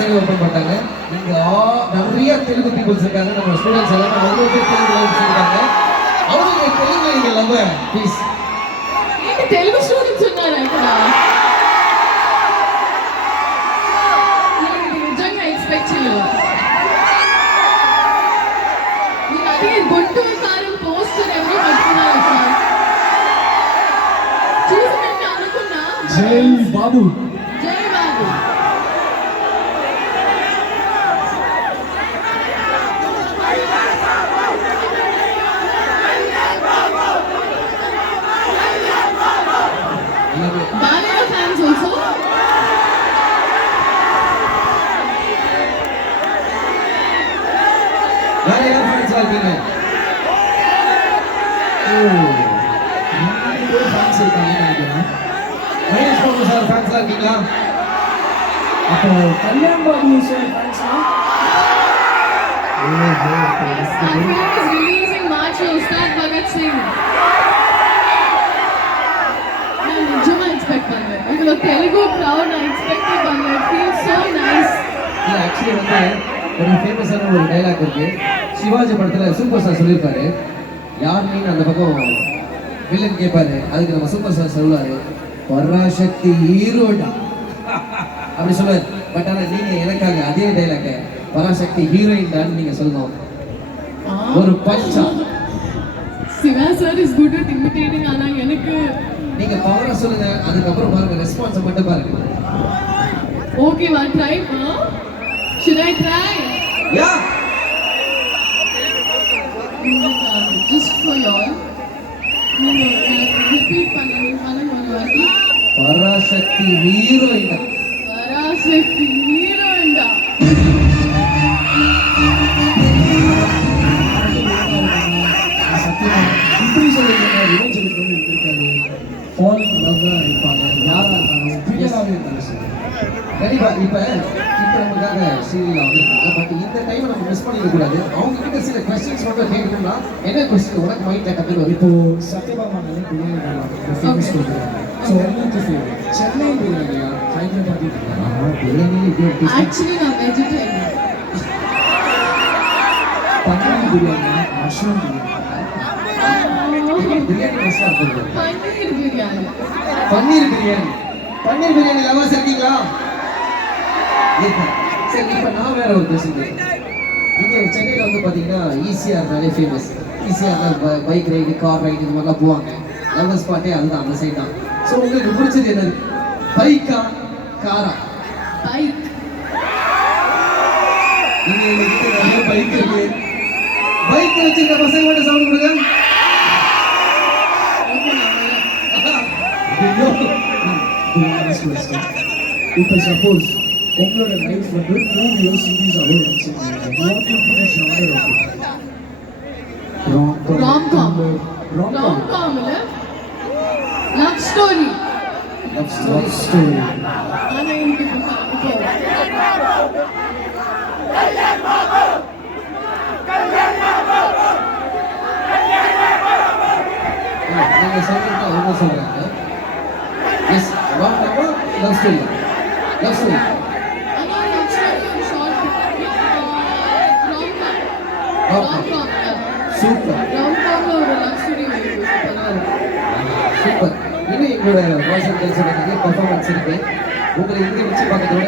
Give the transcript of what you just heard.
Side open பண்ணிட்டாங்க. இங்க நிறைய தெலுங்கு பீப்புள்ஸ் இருக்காங்க. நம்ம ஸ்டூடெண்ட்ஸ் எல்லாமே அவ்வளோ பேர் தெலுங்குல இருக்காங்க. அவங்களுக்கு தெலுங்கு நீங்க லவ் ப்ளீஸ். ఏంటి తెలుగు స్టూడెంట్స్ ఉన్నారా ఇక్కడ? నేను నిజంగా ఎక్స్పెక్ట్ చేయలేదు. నేను అది గుంటూరు కారం పోస్టర్ ఎవరో పట్టుకున్నారు సార్. చూసి నేను అనుకున్నా జై బాబు. జై Babu. Balera fans also. Balera fans இருக்கீங்க. ஃபேன்ஸ் இருக்காங்க நினைக்கிறேன். மகேஷ் பாபு சார் ஃபேன்ஸா இருக்கீங்களா? அப்போ கல்யாண் பாபு சார் ஃபேன்ஸா? Our film is releasing March లో Ustad Bhagat Singh. நான் நிஜமா எக்ஸ்பெக்ட் பண்ணேன். இதுல தெலுங்கு crowd நான் எக்ஸ்பெக்ட் பண்ணேன். It feels so nice. இல்ல ஆக்சுவலி வந்து ஒரு ஃபேமஸான ஒரு டைலாக் இருக்கு. சிவாஜி படத்துல சூப்பர் ஸ்டார் சொல்லியிருப்பாரு, யார் நீ அந்த பக்கம் வில்லன் கேட்பாரு, அதுக்கு நம்ம சூப்பர் ஸ்டார் சொல்லுவாரு, பராசக்தி ஹீரோடா அப்படி சொல்லுவாரு. பட் ஆனா நீங்க எனக்காக அதே டைலாக் பராசக்தி ஹீரோயின் தான் நீங்க சொல்லணும். ஒரு பஞ்சா Siva sir is good at imitating. ஆனா எனக்கு நீங்க பவரா சொல்லுங்க, அதுக்கப்புறம் பாருங்க ரெஸ்பான்ஸ் மட்டும் பாருங்க. ஓகே வா try should I try? Yeah. Just for y'all. நீங்க ரிப்பீட் பண்ணுங்க ஒரு வாட்டி. பராசக்தி ஹீரோயின். பராசக்தி ஹீரோயின் தான். சத்தியமா இப்படி சொல்லுங்க. ரிவெஞ்ச் எடுக்கணும்னு இருக்காது. ஃபால் இன் லவ்ல இருப்பாங்க. யாரா இருந்தாலும் பிரியராகவே இருந்தாலும் சரி. கண்டிப்பா இப்ப நமக்காக சீரியல் வந்திருக்காங்க. பட் இந்த டைம் நம்ம மிஸ் பண்ணிடக்கூடாது. அவங்க கிட்ட சில கொஸ்டின்ஸ் மட்டும் கேட்கணும்னா என்ன கொஸ்டின் உனக்கு மைண்ட்ல டக்குன்னு வரும்? இப்போ சத்யபாமா பிரியாணி ஃபேமஸ் கொடுக்குறாங்க. ஸோ உங்களுக்கு ஃபேவரட் சென்னை பிரியாணியா ஹைதராபாத் பிரியாணி ஆக்சுவலி நான் வெஜிடேரியன். பன்னீர் பிரியாணியா மஷ்ரூம் பிரியாணி மசாலா போடுறது. பன்னீர் பிரியாணி. பன்னீர் பிரியாணி. பன்னீர் பிரியாணி லவர்ஸ் இருக்கீங்களா? சரி, இப்போ நான் வேற ஒரு கொஸ்டின் கேட்குறேன். இங்கே சென்னையில் வந்து பார்த்தீங்கன்னா ஈசிஆர்னாலே ஃபேமஸ். ஈசிஆர்னா பைக் ரைடு, கார் ரைடு இது மாதிரிலாம் போவாங்க. லவர்ஸ் ஸ்பாட்டே அதுதான், அந்த சைட் தான். ஸோ உங்களுக்கு பிடிச்சது என்னது, பைக்கா காரா? பைக். நீங்க எங்ககிட்ட நிறைய பைக் இருக்கு. பைக் வச்சிருக்க பசங்க மட்டும் சவுண்ட் கொடுங்க. இப்போ சப்போஸ் உங்களோட லைஃப் வந்து மூவியோ சீரீஸாவோ நினைச்சிருக்கீங்க, rom-com இல்ல லவ் ஸ்டோரி. Love story. ஆனா எனக்கு நீங்க சொல்றது அவங்க சொல்றாங்க. Yes, love story. Love story. Super super. இன்னும் எங்களோட வாய்ஸ் அண்ட் டான்ஸ் பர்ஃபார்மன்ஸ் இருக்கு. உங்களை இங்கே வச்சு பார்க்கறத விட